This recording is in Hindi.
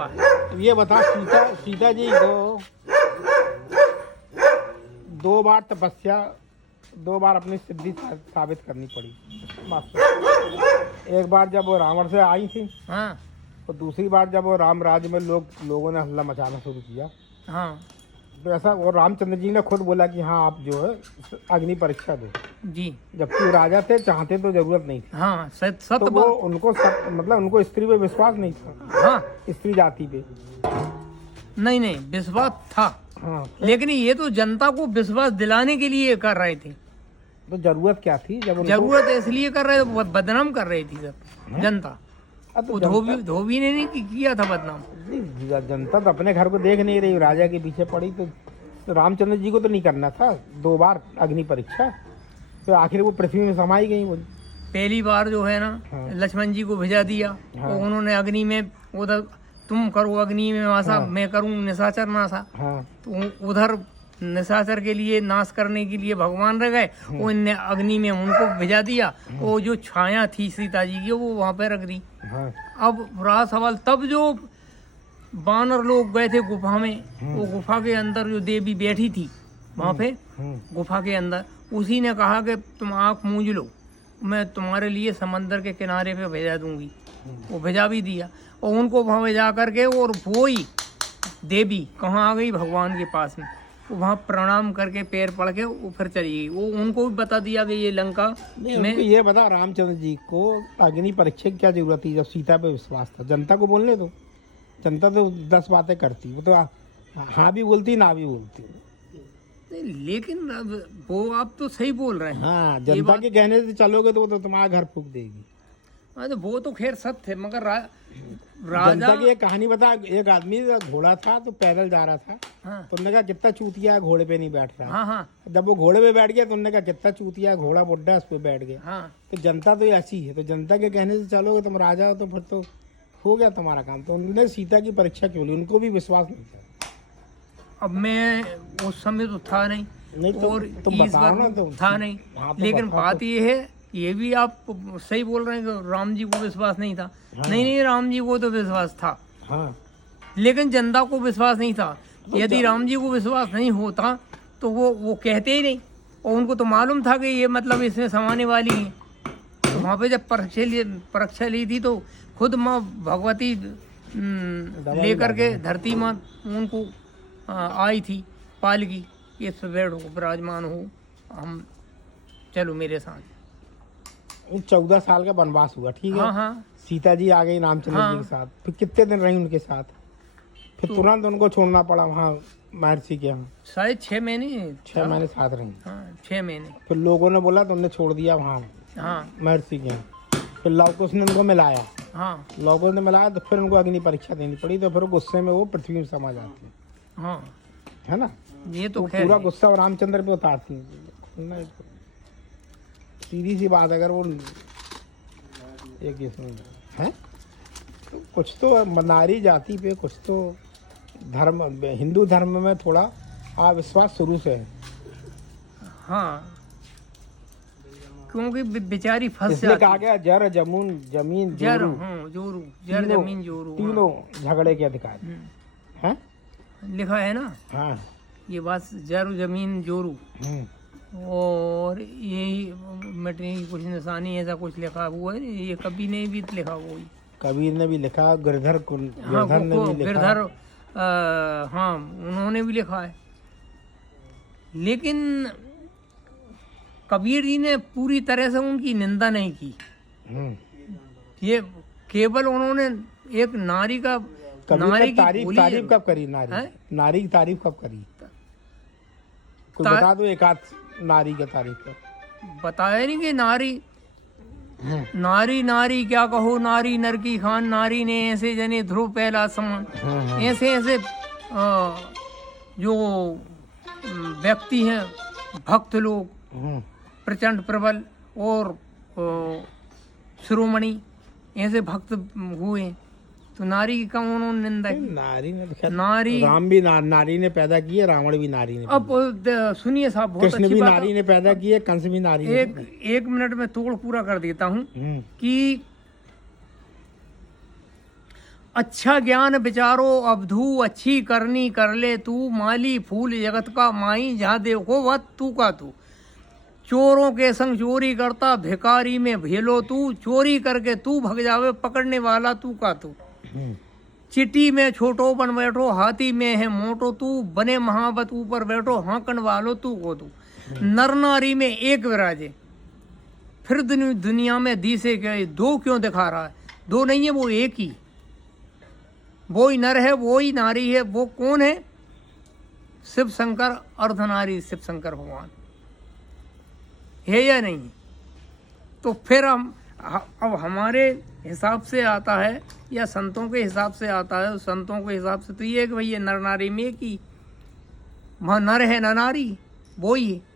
का है। ये बता, सीता जी को 2 बार तपस्या, 2 बार अपनी सिद्धि साबित करनी पड़ी मास्टर। एक बार जब वो रावण से आई थी, हाँ और दूसरी बार जब वो राम राज्य में लोगों ने हल्ला मचाना शुरू किया, हाँ तो ऐसा वो रामचंद्र जी ने खुद बोला कि हाँ आप जो है अग्नि परीक्षा दो, जी। जबकि वो राजा थे, चाहते तो जरूरत नहीं थी। हाँ सत्य तो वो उनको मतलब उनको स्त्री पे विश्वास नहीं था। हाँ स्त्री जाति पे नहीं विश्वास था। हाँ, लेकिन ये तो जनता को विश्वास दिलाने के लिए कर रहे थे। तो जरूरत क्या थी जब जरूरत इसलिए कर रहे थे, बदनाम कर रही थी सब जनता। तो वो धोबी ने नहीं किया था बदनाम। जनता तो अपने घर को देख नहीं रही, राजा के पीछे पड़ी। तो रामचंद्र जी को तो नहीं करना था 2 बार अग्नि परीक्षा, तो आखिर वो पृथ्वी में समाई गई। वो पहली बार जो है ना, हाँ। लक्ष्मण जी को भेजा दिया। हाँ। तो उन्होंने अग्नि में, उधर तुम करो अग्नि में नासा, हाँ। मैं करूं निशाचर नासा। हाँ, तो उधर निशाचर के लिए, नाश करने के लिए भगवान रह गए। वो इनने अग्नि में उनको भेजा दिया। वो जो छाया थी सीता जी की, वो वहां पे रख दी। हाँ, अब रहा सवाल, तब जो बानर लोग गए थे गुफा में, वो गुफा के अंदर जो देवी बैठी थी वहां पे गुफा के अंदर, उसी ने कहा कि तुम आँख मूंझ लो, मैं तुम्हारे लिए समंदर के किनारे पे भेजा दूंगी। वो भेजा भी दिया, और उनको वहाँ भेजा करके, और वो ही देवी कहाँ आ गई, भगवान के पास में। वो वहाँ प्रणाम करके पैर पड़ के वो फिर चली गई। वो उनको भी बता दिया कि ये लंका में। ये बता, रामचंद्र जी को अग्नि परीक्षा की क्या जरूरत थी जब सीता पे विश्वास था? जनता को बोलने दो, जनता तो 10 बातें करती, वो तो हाँ भी बोलती ना भी बोलती। लेकिन अब वो आप तो सही बोल रहे हैं। हाँ, जनता के कहने से चलोगे तो वो तो तुम्हारा घर फूक देगी। हाँ, तो वो तो खैर सत्य है, मगर जनता राजा की एक कहानी बता। एक आदमी का घोड़ा था, तो पैदल जा रहा था। हाँ तो उन्होंने कहा कितना चूतिया है, घोड़े पे नहीं बैठ रहा। हाँ हाँ जब वो घोड़े पे बैठ गया तो उन्होंने कहा कितना चूतिया है, घोड़ा बुड्ढा है, उस पे बैठ गया। हाँ तो जनता तो ऐसी है, तो जनता के कहने से चलोगे, तुम राजा हो तो फिर तो हो गया तुम्हारा काम। तो उन्होंने सीता की परीक्षा क्यों ली? उनको भी विश्वास नहीं था। अब मैं उस समय तो था नहीं, तो और तुम बताओ ना, तो था नहीं। हाँ, तो लेकिन बताओ बात ये है, ये भी आप सही बोल रहे हैं कि राम जी को विश्वास नहीं था। हाँ। नहीं, राम जी को तो विश्वास था, हाँ, लेकिन जनता को विश्वास नहीं था। यदि राम जी को विश्वास नहीं होता तो वो कहते ही नहीं, और उनको तो मालूम था कि ये मतलब इसमें समाने वाली है। तो वहाँ पे जब परीक्षा ली थी, तो खुद माँ भगवती लेकर के धरती माँ उनको आई थी पालकी, इस पे बैठो, विराजमान हो, हम चलो मेरे साथ। 14 साल का वनवास हुआ, ठीक है। हाँ हाँ सीता जी आ गई रामचंद्र जी के साथ। फिर कितने दिन रही उनके साथ? फिर तुरंत उनको छोड़ना पड़ा वहाँ महर्षि के यहाँ। शायद 6 महीने 6 महीने साथ रही। हाँ 6 महीने। फिर लोगों ने बोला तो उन्हें छोड़ दिया वहाँ हाँ महर्षि के यहाँ। फिर लव कुश ने उनको मिलाया। हाँ लव कुश ने मिलाया तो फिर उनको अग्नि परीक्षा देनी पड़ी। तो फिर गुस्से में वो पृथ्वी में समा जाती है, हाँ, है ना? ये तो पूरा खैर गुस्सा वो रामचंद्र पे उतारती है। सीधी सी बात, अगर वो एक इसमें है तो कुछ तो नारी जाति पे, कुछ तो धर्म, हिंदू धर्म में थोड़ा अविश्वास शुरू से है। हाँ, क्योंकि बेचारी फंस इसलिए जाती कहा गया जर जमुन जमीन जर, जोरू, हाँ जोरू, जर जमीन जोरू, तीनों झगड़े के अधिकारी हैं। लिखा है ना हाँ, ये बात, जर जमीन जोरू, और यही मिटने की कुछ निशानी, ऐसा कुछ लिखा हुआ है। ये कभी नहीं भी लिखा हुआ है, कबीर ने भी लिखा, गिरधर हाँ ने भी लिखा। गिरधर, हाँ उन्होंने भी लिखा है। लेकिन कबीर जी ने पूरी तरह से उनकी निंदा नहीं की। ये केवल उन्होंने एक नारी का, नारी की तारीफ कब करी? नारी की तारीफ कब करी? कुछ बता दो एक आध नारी का तारीफ कर। बताया नहीं कि नारी नारी नारी क्या कहो, नारी नर की खान, नारी ने ऐसे जने ध्रुव पहला समान। ऐसे ऐसे जो व्यक्ति हैं, भक्त लोग, प्रचंड प्रबल और शिरोमणि, ऐसे भक्त हुए, तो नारी की कम उन्होंने निंदा की। नारी ने तो नारी, राम भी नारी ने पैदा किए, रावण भी नारी ने। अब सुनिए साहब, बहुत कृष्ण अच्छी भी बात नारी ने पैदा किए, कंस भी नारी ने। एक मिनट में तोड़ पूरा कर देता हूँ कि अच्छा ज्ञान विचारो अवधू अच्छी करनी कर ले तू, माली फूल जगत का माई जहाँ देखो वह तू का तू। चोरों के संग चोरी करता भिखारी में भेलो तू, चोरी करके तू भग जावे पकड़ने वाला तू का तू। चिट्टी में छोटो बन बैठो हाथी में है मोटो तू, बने महावत ऊपर बैठो हाँकन वालो तू को तू। नर नारी में एक विराजे फिर दुनिया में दिसे गए, दो क्यों दिखा रहा है? दो नहीं है, वो एक ही। वो ही नर है वो ही नारी है, वो कौन है? शिव शंकर अर्धनारी शिव शंकर भगवान है या नहीं? तो फिर हम अब हमारे हिसाब से आता है या संतों के हिसाब से आता है? संतों के हिसाब से तो ये है कि भैया नर नारी में एक ही, वहाँ नर है न नारी, वो ही है।